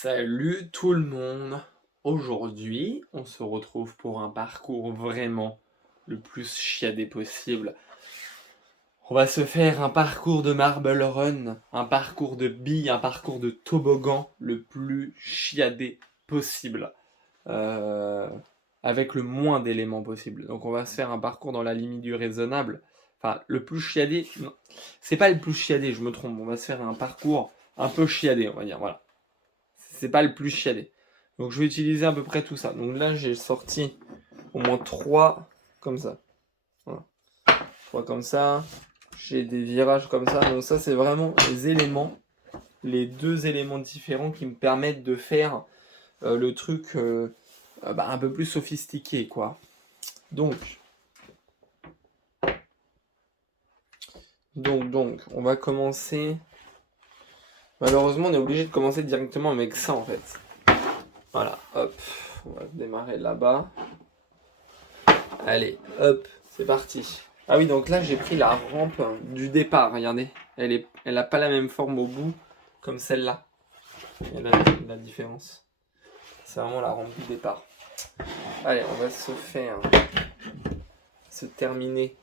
Salut tout le monde! Aujourd'hui, on se retrouve pour un parcours vraiment le plus chiadé possible. On va se faire un parcours de marble run, un parcours de billes, un parcours de toboggan le plus chiadé possible. Euh, avec le moins d'éléments possible. Donc on va se faire un parcours dans la limite du raisonnable. Enfin, le plus chiadé, non, c'est pas le plus chiadé, je me trompe. On va se faire un parcours un peu chiadé, on va dire, voilà. C'est pas le plus chiadé. Donc je vais utiliser à peu près tout ça. Donc là, j'ai sorti au moins 3 comme ça. Voilà. 3 comme ça. J'ai des virages comme ça. Donc ça, c'est vraiment les éléments, les deux éléments différents qui me permettent de faire le truc un peu plus sophistiqué, quoi. Donc, on va commencer. Malheureusement, on est obligé de commencer directement avec ça, en fait. Voilà, hop. On va démarrer là-bas. Allez, hop, c'est parti. Ah oui, donc là, j'ai pris la rampe du départ, regardez. Elle a pas la même forme au bout, comme celle-là. Il y a la différence. C'est vraiment la rampe du départ. Allez, on va se terminer.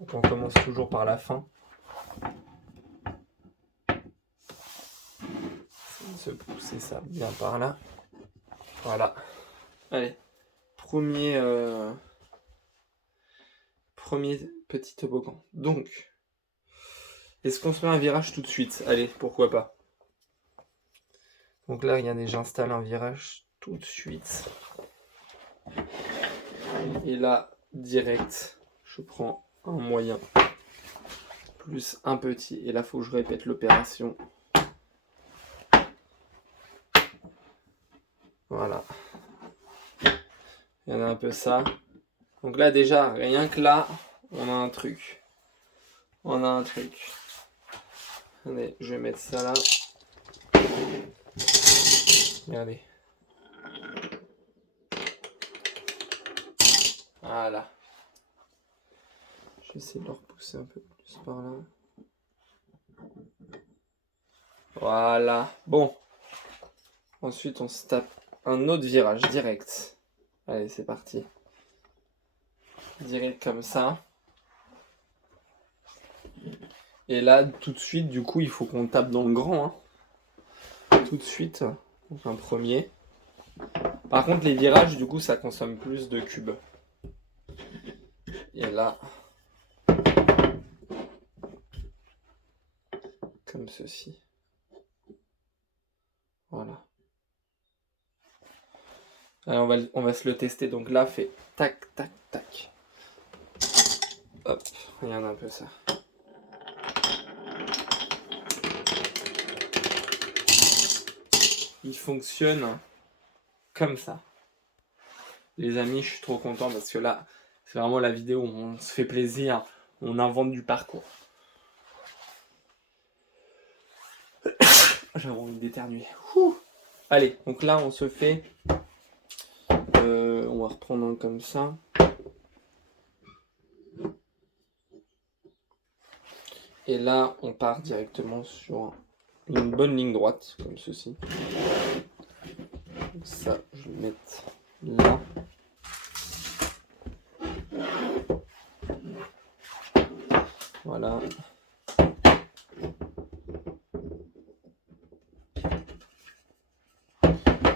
Donc on commence toujours par la fin. Se pousser ça bien par là. Voilà. Allez, premier petit toboggan. Donc, est-ce qu'on se met un virage tout de suite? Allez, pourquoi pas. Donc là, regardez, j'installe un virage tout de suite. Et là, direct, je prends un moyen plus un petit. Et là, il faut que je répète l'opération. Voilà. Il y en a un peu ça. Donc là, déjà, rien que là, on a un truc. Allez, je vais mettre ça là. Regardez. Voilà. Je vais essayer de le repousser un peu plus par là. Voilà. Bon. Ensuite, on se tape un autre virage direct. Allez, c'est parti. Direct comme ça. Et là, tout de suite, du coup, il faut qu'on tape dans le grand. Hein. Tout de suite. Donc un premier. Par contre, les virages, du coup, ça consomme plus de cubes. Et là, comme ceci. Voilà. Alors, on va se le tester. Donc là, fait tac, tac, tac. Hop, regarde un peu ça. Il fonctionne comme ça. Les amis, je suis trop content parce que là, c'est vraiment la vidéo où on se fait plaisir, on invente du parcours. J'avais envie d'éternuer. Allez, donc là, on se fait... on va reprendre un comme ça. Et là, on part directement sur une bonne ligne droite, comme ceci. Donc ça, je vais le mettre là. Voilà.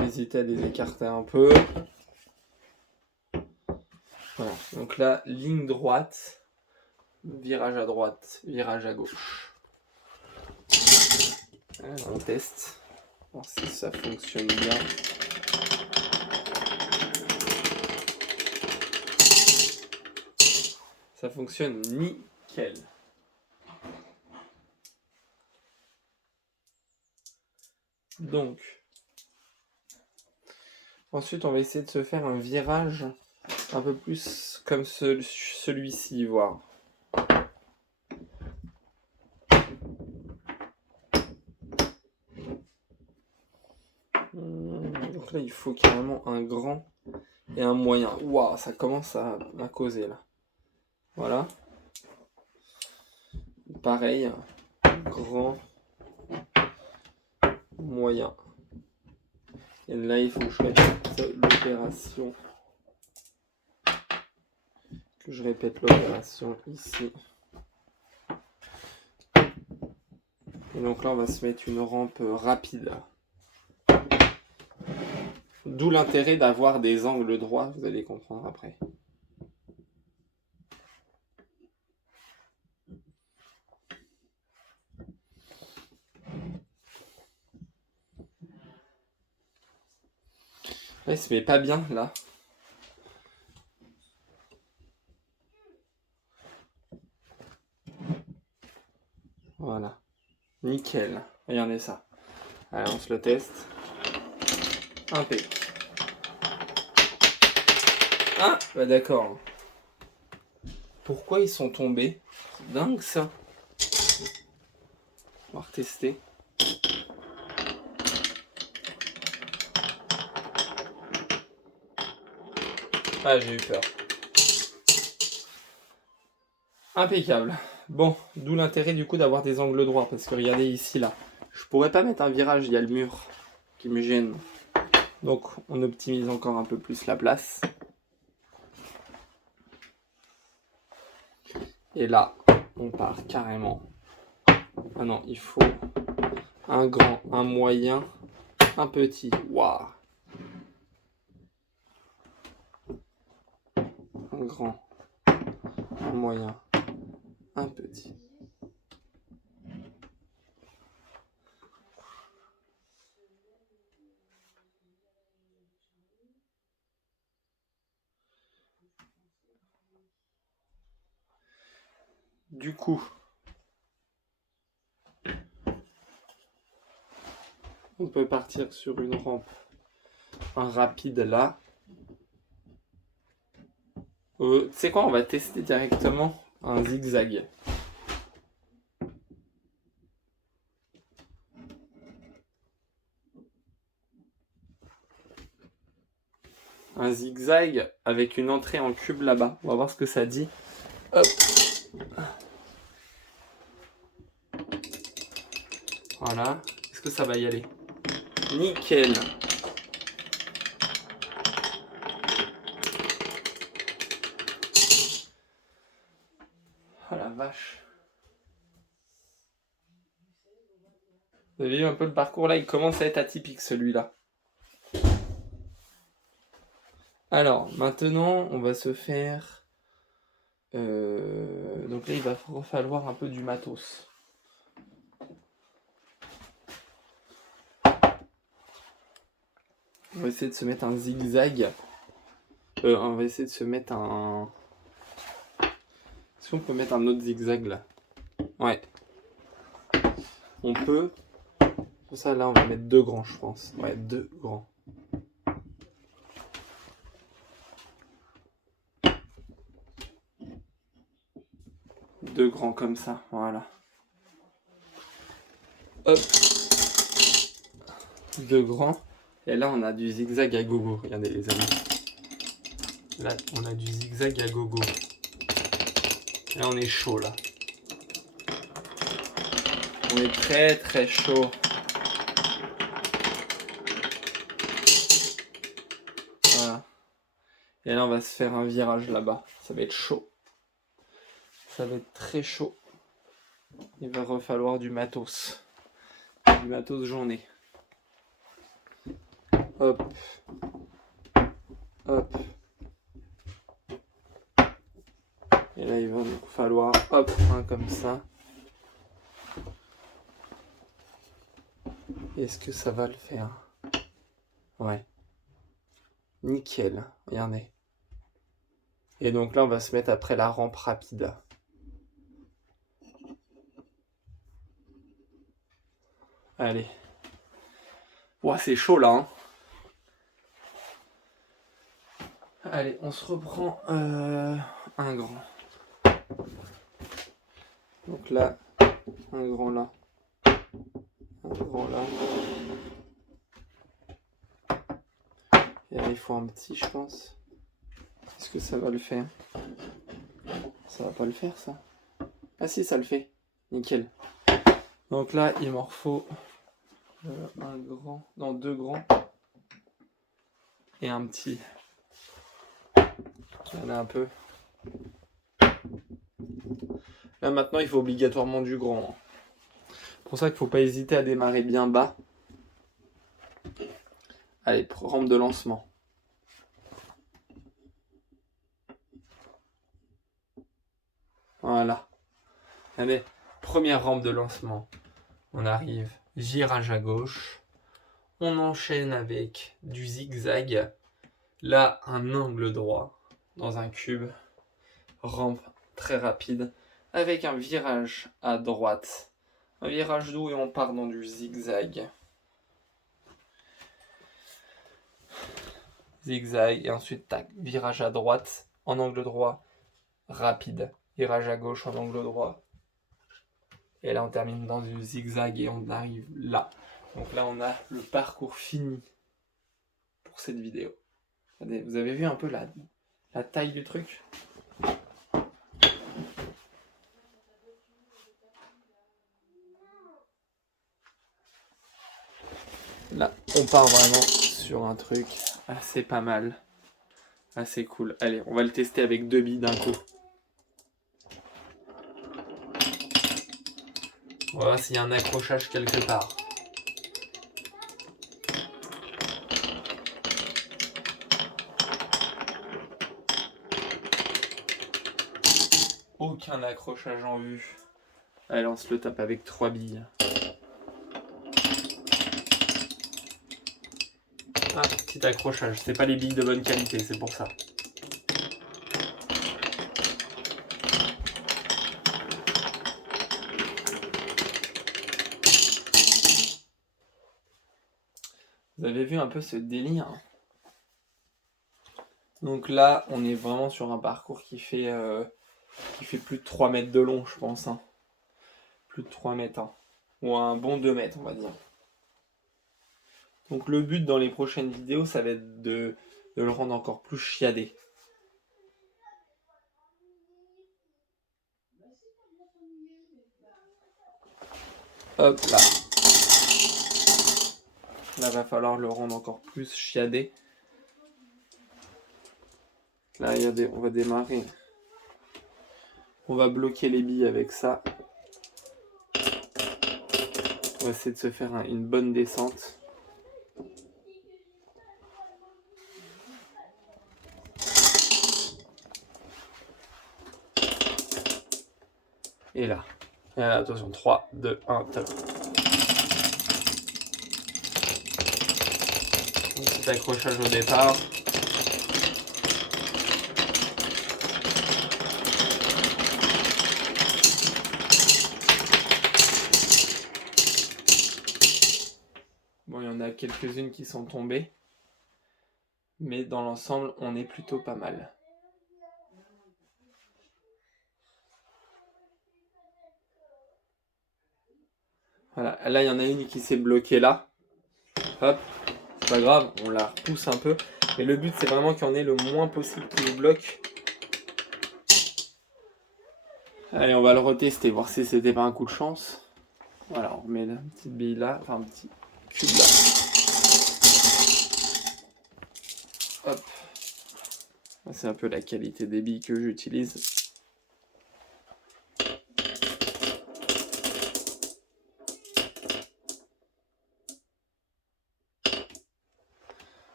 N'hésitez à les écarter un peu. Voilà. Donc là, ligne droite, virage à droite, virage à gauche. Alors, on teste. Voir si ça fonctionne bien. Ça fonctionne nickel. Donc, ensuite, on va essayer de se faire un virage un peu plus comme celui-ci, voir. Donc là, il faut carrément un grand et un moyen. Waouh, ça commence à causer là. Voilà. Pareil, grand, moyen. Et là, il faut que je répète l'opération. Que je répète l'opération ici. Et donc là, on va se mettre une rampe rapide. D'où l'intérêt d'avoir des angles droits, vous allez comprendre après. Ouais, il se met pas bien là. Voilà. Nickel. Regardez ça. Allez, on se le teste. Impec. Ah, bah d'accord. Pourquoi ils sont tombés? C'est dingue ça. On va retester. Ah, j'ai eu peur. Impeccable. Bon, d'où l'intérêt du coup d'avoir des angles droits, parce que regardez ici là. Je pourrais pas mettre un virage, il y a le mur qui me gêne. Donc on optimise encore un peu plus la place. Et là, on part carrément. Ah non, il faut un grand, un moyen, un petit. Waouh. Un grand, un moyen, un petit. Du coup, on peut partir sur une rampe, un rapide là. Tu sais quoi, on va tester directement un zigzag. Un zigzag avec une entrée en cube là-bas. On va voir ce que ça dit. Hop. Voilà. Est-ce que ça va y aller? Nickel. Oh la vache. Vous avez vu un peu le parcours là, il commence à être atypique celui-là. Alors, maintenant, on va se faire... Donc là, il va falloir un peu du matos. On va essayer de se mettre un zigzag. On va essayer de se mettre un... Est-ce qu'on peut mettre un autre zigzag là? Ouais. On peut. Pour ça, là, on va mettre 2 grands, je pense. Ouais, 2 grands. Deux grands comme ça, voilà. Hop. 2 grands. Et là, on a du zigzag à gogo. Regardez, les amis. Là, on a du zigzag à gogo. Là, on est chaud, là. On est très, très chaud. Voilà. Et là, on va se faire un virage là-bas. Ça va être chaud. Ça va être très chaud. Il va falloir du matos. Du matos journée. Hop. Hop. Et là, il va nous falloir, hop, un comme ça. Est-ce que ça va le faire? Ouais. Nickel. Regardez. Et donc là, on va se mettre après la rampe rapide. Allez. Ouah, c'est chaud là. Hein. Allez, on se reprend un grand. Donc là, un grand là. Un grand là. Et là, il faut un petit, je pense. Est-ce que ça va le faire? Ça va pas le faire, ça? Ah si, ça le fait. Nickel. Donc là, il m'en faut un grand, non, deux grands et un petit. Il y en a un peu. Là maintenant il faut obligatoirement du grand. C'est pour ça qu'il ne faut pas hésiter à démarrer bien bas. Allez, rampe de lancement. Voilà. Allez, première rampe de lancement. On arrive, girage à gauche. On enchaîne avec du zigzag. Là, un angle droit dans un cube. Rampe très rapide avec un virage à droite. Un virage doux et on part dans du zigzag. Zigzag et ensuite tac, virage à droite en angle droit, rapide. Virage à gauche en angle droit. Et là on termine dans du zigzag et on arrive là. Donc là on a le parcours fini pour cette vidéo. Vous avez vu un peu la taille du truc ? Là, on part vraiment sur un truc assez pas mal, assez cool. Allez, on va le tester avec 2 billes d'un coup. On va voir s'il y a un accrochage quelque part. Aucun accrochage en vue. Allez, on se le tape avec 3 billes. Ah, petit accrochage. C'est pas les billes de bonne qualité, c'est pour ça. Vous avez vu un peu ce délire ? Donc là, on est vraiment sur un parcours qui fait plus de 3 mètres de long, je pense. Hein. Plus de 3 mètres. Hein. Ou un bon 2 mètres, on va dire. Donc le but dans les prochaines vidéos, ça va être de le rendre encore plus chiadé. Hop là. Là, va falloir le rendre encore plus chiadé. Là, on va démarrer. On va bloquer les billes avec ça. On va essayer de se faire une bonne descente. Et là. Attention, 3, 2, 1, top. Un petit accrochage au départ. Bon, il y en a quelques-unes qui sont tombées. Mais dans l'ensemble, on est plutôt pas mal. Voilà, là il y en a une qui s'est bloquée là. Hop, c'est pas grave, on la repousse un peu. Mais le but c'est vraiment qu'il y en ait le moins possible qui nous bloque. Allez, on va le retester, voir si c'était pas un coup de chance. Voilà, on remet la petite bille là, enfin un petit cube là. Hop. C'est un peu la qualité des billes que j'utilise.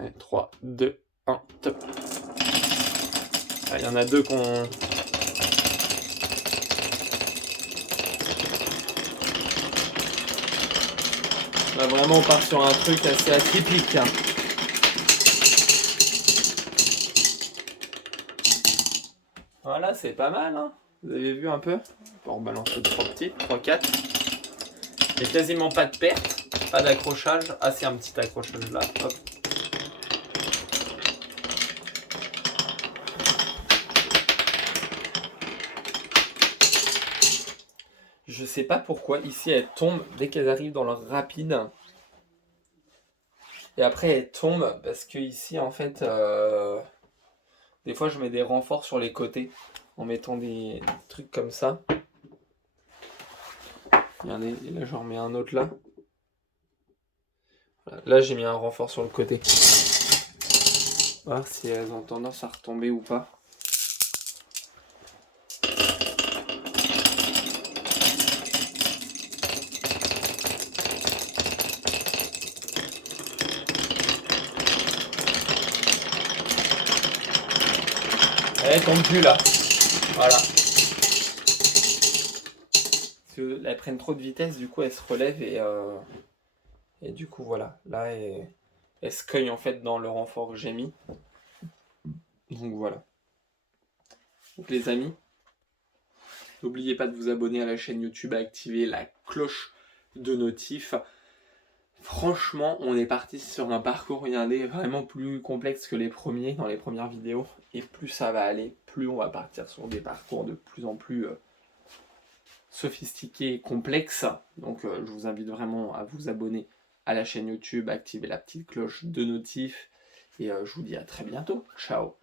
Allez, 3, 2, 1, top. Il y en a deux qu'on... Là vraiment on part sur un truc assez atypique. Hein. Voilà, c'est pas mal. Hein. Vous avez vu un peu ? On peut rebalancer 3 petites, 3, 4. Il n'y a quasiment pas de perte, pas d'accrochage. Ah, c'est un petit accrochage là. Hop. Je sais pas pourquoi ici elles tombent dès qu'elles arrivent dans leur rapide. Et après elles tombent parce que ici en fait, des fois je mets des renforts sur les côtés en mettant des trucs comme ça. Regardez, et là j'en remets un autre là. Là, j'ai mis un renfort sur le côté. Voir si elles ont tendance à retomber ou pas. Elle tombe plus là. Voilà. Elles prennent trop de vitesse, du coup elles se relèvent et du coup voilà. Là elles se cognent en fait dans le renfort que j'ai mis. Donc voilà. Donc les amis, n'oubliez pas de vous abonner à la chaîne YouTube, à activer la cloche de notif. Franchement, on est parti sur un parcours, regardez, vraiment plus complexe que les premiers, dans les premières vidéos. Et plus ça va aller, plus on va partir sur des parcours de plus en plus sophistiqués et complexes. Donc je vous invite vraiment à vous abonner à la chaîne YouTube, activer la petite cloche de notif. Et je vous dis à très bientôt. Ciao.